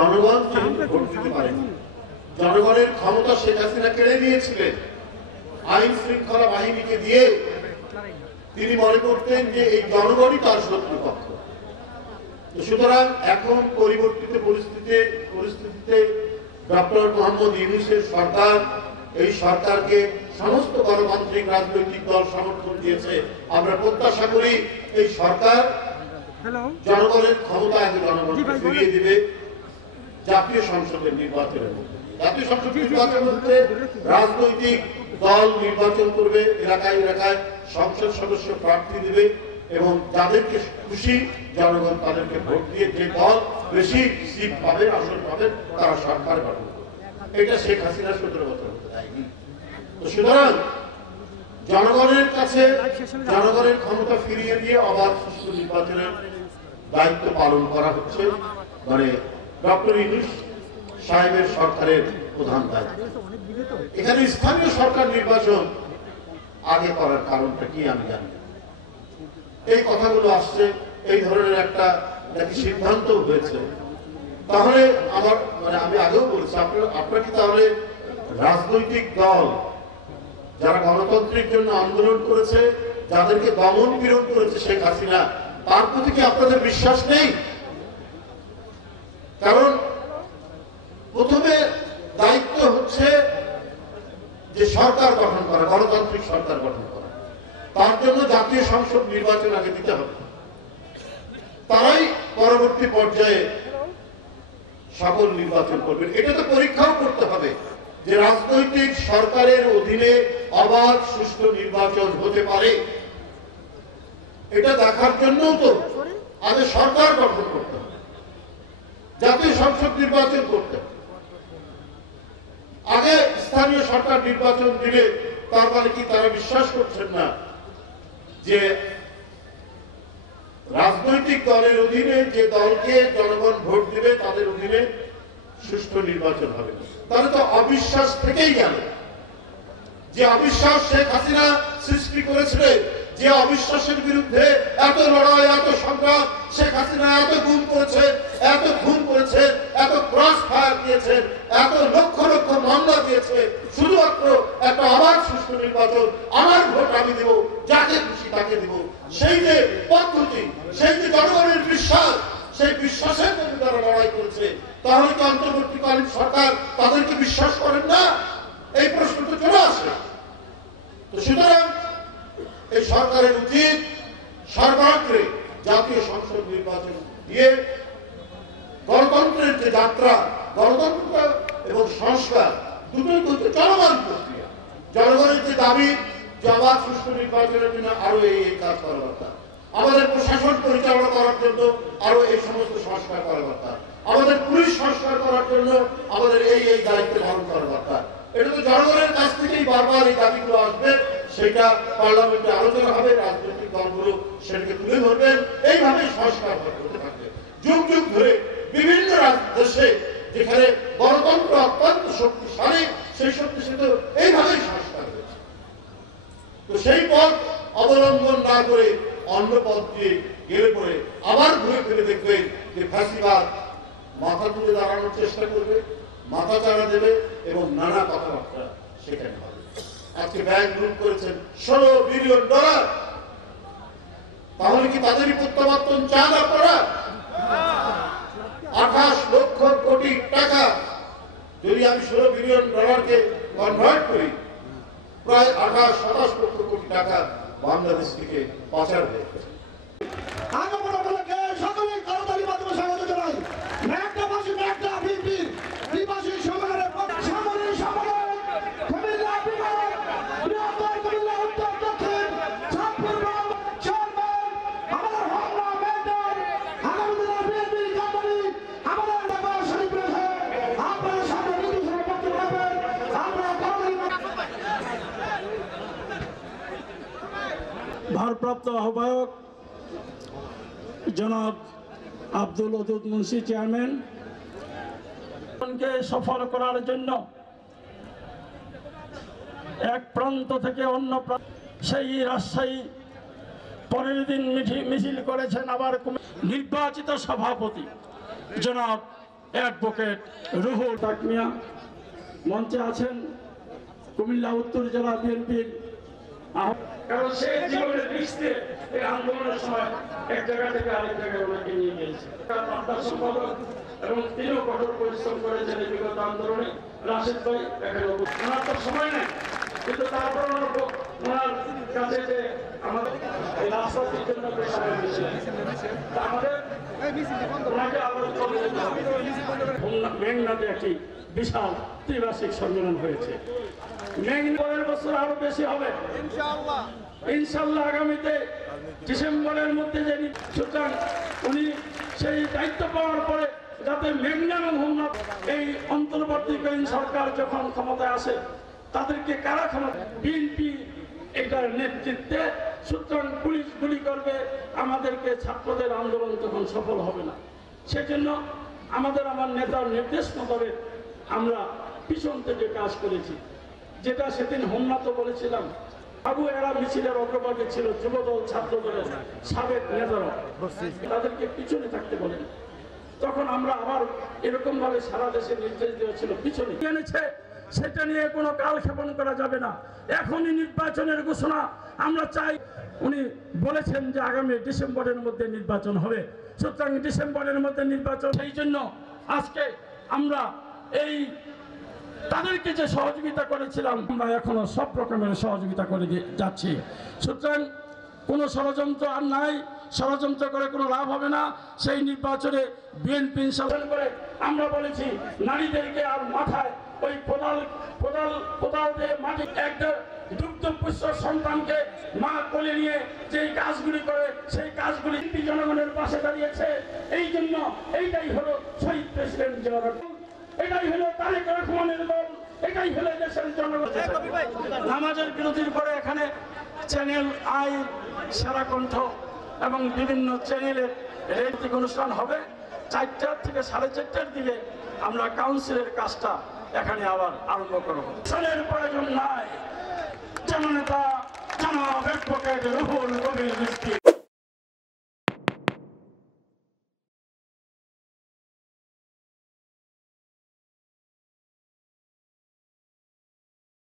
জনগণ ভোট দিতে পারেনি। জনগণের ক্ষমতা শেখ হাসিনা কেড়ে নিয়েছিলেন আইন শৃঙ্খলা বাহিনীকে দিয়ে। তিনি মনে করতেন যে এই জনগণই তার শত্রুপক্ষ। সুতরাং এখন পরিবর্তিত পরিস্থিতিতে ডক্টর মোহাম্মদ ইউনূসের সরকার, এই সরকারকে সমস্ত গণতান্ত্রিক রাজনৈতিক দল সমর্থন দিয়েছে। আমরা প্রত্যাশা করি এই সরকার জনগণের ক্ষমতা আগে জনগণকে ফিরিয়ে দিবে জাতীয় সংসদের নির্বাচনের মধ্যে। জাতীয় সংসদ নির্বাচনের মধ্যে রাজনৈতিক দল নির্বাচন করবে, এলাকায় এলাকায় সংসদ সদস্য প্রার্থী দিবে এবং যাদেরকে খুশি জনগণ তাদেরকে ভোট দিয়ে যে দল বেশি সিট পাবে, আসন পাবে, তারা সরকার গঠন করবে। এটা শেখ হাসিনা 17 বছর হতে দেয়নি। সুতরাং জনগণের কাছে জনগণের ক্ষমতা ফিরিয়ে দিয়ে অবাধ সুষ্ঠু নির্বাচনের দায়িত্ব পালন করা হচ্ছে, মানে ডক্টর ইউনূস সাহেবের সরকারের প্রধান দায়িত্ব। এখানে স্থানীয় সরকার নির্বাচন আগে করার কারণটা কি আমি জানি। এই কথাগুলো আসছে, এই ধরনের একটা নাকি সিদ্ধান্ত হয়েছে। তাহলে আমার আমি আগেও বলছি, আপনারা কি তাহলে রাজনৈতিক দল যারা গণতন্ত্রের জন্য আন্দোলন করেছে, যাদেরকে দমন পীড়ন করেছে শেখ হাসিনা, তার প্রতি কি আপনাদের বিশ্বাস নেই? কারণ প্রথমে দায়িত্ব হচ্ছে যে সরকার গঠন করা, গণতান্ত্রিক সরকার গঠন করা। তার জন্য জাতীয় সংসদ নির্বাচন আগে দিতে হবে। তারাই পরবর্তী পর্যায়ে সকল নির্বাচন করবেন। এটা তো পরীক্ষাও করতে হবে যে রাজনৈতিক সরকারের অধীনে অবাধ সুষ্ঠু নির্বাচন হতে পারে। এটা দেখার জন্যও তো আগে সরকার গঠন করতে হবে, জাতীয় সংসদ নির্বাচন করতে হবে। আগে স্থানীয় সরকার নির্বাচন দিলে তার মানে কি তারা বিশ্বাস করছেন না যে রাজনৈতিক দলের অধীনে যে দলকে জনগণ ভোট দিবে তাদের অধীনে সুষ্ঠু নির্বাচন হবে? তাহলে তো অবিশ্বাস থেকেই গেল। যে অবিশ্বাস শেখ হাসিনা সৃষ্টি করেছিলেন, যে অবিশ্বাসের বিরুদ্ধে এত লড়াই, এত সংগ্রাম, শেখ হাসিনা এত গুম করেছে, এত খুন করেছে, এত ক্রস ফায়ার দিয়েছে, এত লক্ষ লক্ষ মামলা দিয়েছে, শুধুমাত্র একটা অবাধ সুষ্ঠু নির্বাচন, আমার ভোট আমি দেব, যাকে খুশি তাকে দেব, সেই যে পদ্ধতি, সেই যে জনগণের বিশ্বাস, সেই বিশ্বাসের জন্য তারা লড়াই করেছে। তাহলে কি অন্তর্বর্তীকালীন সরকার তাদেরকে বিশ্বাস করেন না? এই প্রশ্ন তো চলে আসে। তো সুতরাং এই সরকারের উচিত সর্বাগ্রে জাতীয় সংসদ নির্বাচন দিয়ে গণতন্ত্রের যে যাত্রা, গণতন্ত্র এবং সংস্কার দুটোই কিন্তু চলমান প্রক্রিয়া। জনগণের যে দাবি যে অবাধ সুষ্ঠু নির্বাচনের জন্য আরো এই কাজ করা দরকার, আমাদের প্রশাসন পরিচালনা করার জন্য আরো এই সমস্ত সংস্কার করা দরকার, আমাদের পুলিশ সংস্কার করার জন্য আমাদের এই দায়িত্ব পালন করা দরকার। এটা তো জনগণের কাছ থেকেই বারবার এই দাবিগুলো আসবে, সেটা পার্লামেন্টে আলোচনা হবে, রাজনৈতিক দলগুলো সেটাকে তুলে ধরবেন, এইভাবেই সংস্কার হতে থাকবে। যুগ যুগ ধরে বিভিন্ন দেশে যেখানে গণতন্ত্র অত্যন্ত শক্তিশালী, সেই শক্তিশালী এইভাবেই সংস্কার হয়েছে। তো সেই পথ অবলম্বন না করে অন্য পথ দিয়ে গেলে পরে আবার ঘুরে ফিরে দেখবেন যে ফ্যাসিবাদ মাথা তুলে দাঁড়ানোর চেষ্টা করবে, মাথা চাড়া দেবে এবং নানা কথাবার্তা সেখানে হবে। আজকে ব্যাংক লুট করেছেন $16 বিলিয়ন। তাহলে কি তাদেরই প্রত্যাবর্তন চান আপনারা? 28 লক্ষ কোটি টাকা যদি আমি $16 বিলিয়ন কে কনভার্ট করি, প্রায় 28-27 লক্ষ কোটি টাকা বাংলাদেশ থেকে পাচার হয়ে গেছে। ভারপ্রাপ্ত আহ্বায়ক জনাব আব্দুল ওদুদ মুন্সি চেয়ারম্যান সফল করার জন্য এক প্রান্ত থেকে অন্য প্রান্ত, সেই রাজশাহী 15 দিন মিছিল করেছেন। আবার নির্বাচিত সভাপতি জনাব অ্যাডভোকেট রুহুল তাকমিয়া মঞ্চে আছেন কুমিল্লা উত্তর জেলা বিএনপির কারণ সে জীবনের রিস্কে এই আন্দোলনের সময় এক জায়গা থেকে আরেক জায়গায় ওনাকে নিয়ে গিয়েছে আপনার সম্পাদক এবং তিনিও কঠোর পরিশ্রম করেছেন এই বিগত আন্দোলনে। রাশেদ ভাই এখানে ওনার তো সময় নেই, কিন্তু তারপর ওনার কাছে যে আমাদের এই রাস্তাটির জন্য সময় দিয়েছিলেন আমাদের ওনাকে আবার চলে যেতে হবে। মেঘনাতে একটি বিশাল ত্রিবার্ষিক সম্মেলন হয়েছে, পরের বছর আরো বেশি হবে ইনশাল্লাহ। আগামীতে ডিসেম্বরের মধ্যে যে সুতরাং উনি সেই দায়িত্ব পাওয়ার পরে যাতে মেঘনা এবং হোমনা এই অন্তর্বর্তীকালীন সরকার যখন ক্ষমতায় আসে তাদেরকে কারা ক্ষমতা বিএনপি এটার নেতৃত্বে, সুতরাং পুলিশ গুলি করবে, আমাদেরকে ছাত্রদের আন্দোলন তখন সফল হবে না। সেজন্য আমার নেতার নির্দেশ মোতাবেক আমরা পিছন থেকে কাজ করেছি, যেটা সেদিন হোমনাতে বলেছিলাম। আবু এরা মিছিলের অগ্রভাগে ছিল যুবদল ছাত্রদলের সাবেক নেতারা, তাদেরকে পিছনে থাকতে বলেন। তখন আমরা আবার এরকম ভাবে সারা দেশে নির্দেশ দিয়েছিল পিছনে এনেছে, সেটা নিয়ে কোনো কালক্ষেপণ করা যাবে না। এখনই নির্বাচনের ঘোষণা আমরা চাই। উনি বলেছেন যে আগামী ডিসেম্বরের মধ্যে নির্বাচন হবে, সুতরাং ডিসেম্বরের মধ্যে নির্বাচন। সেই জন্য আজকে আমরা এই তাদেরকে যে সহযোগিতা করেছিলাম আমরা এখনো সব রকমের সহযোগিতা করে যাচ্ছি। সুতরাং কোনো ষড়যন্ত্র আর নাই, ষড়যন্ত্র করে কোনো লাভ হবে না। সেই নির্বাচনে বিএনপি শাসন করে আমরা বলেছি নারীদেরকে আর মাথায় ওই কোদাল দিয়ে মাটি একটা দুগ্ধপুষ্ট সন্তানকে মা কোলে নিয়ে যে কাজগুলি করে সেই কাজগুলি জনগণের পাশে দাঁড়িয়েছে। এই জন্য এইটাই হলো শহীদ প্রেসিডেন্ট জিয়াউর, এটাই হলো তারেক রহমানের দল, এটাই হলো দেশের জনগণ। নামাজের বিরতির পরে এখানে চ্যানেল আই, সেরা কণ্ঠ এবং বিভিন্ন চ্যানেলের রেডিও অনুষ্ঠান হবে। 4টা থেকে 4:30টার দিকে আমরা কাউন্সিলের কাজটা এখানে আবার আরম্ভ করব। প্রয়োজন নাই, জননেতা জনাব অ্যাডভোকেট রুহুল কবির রিজভী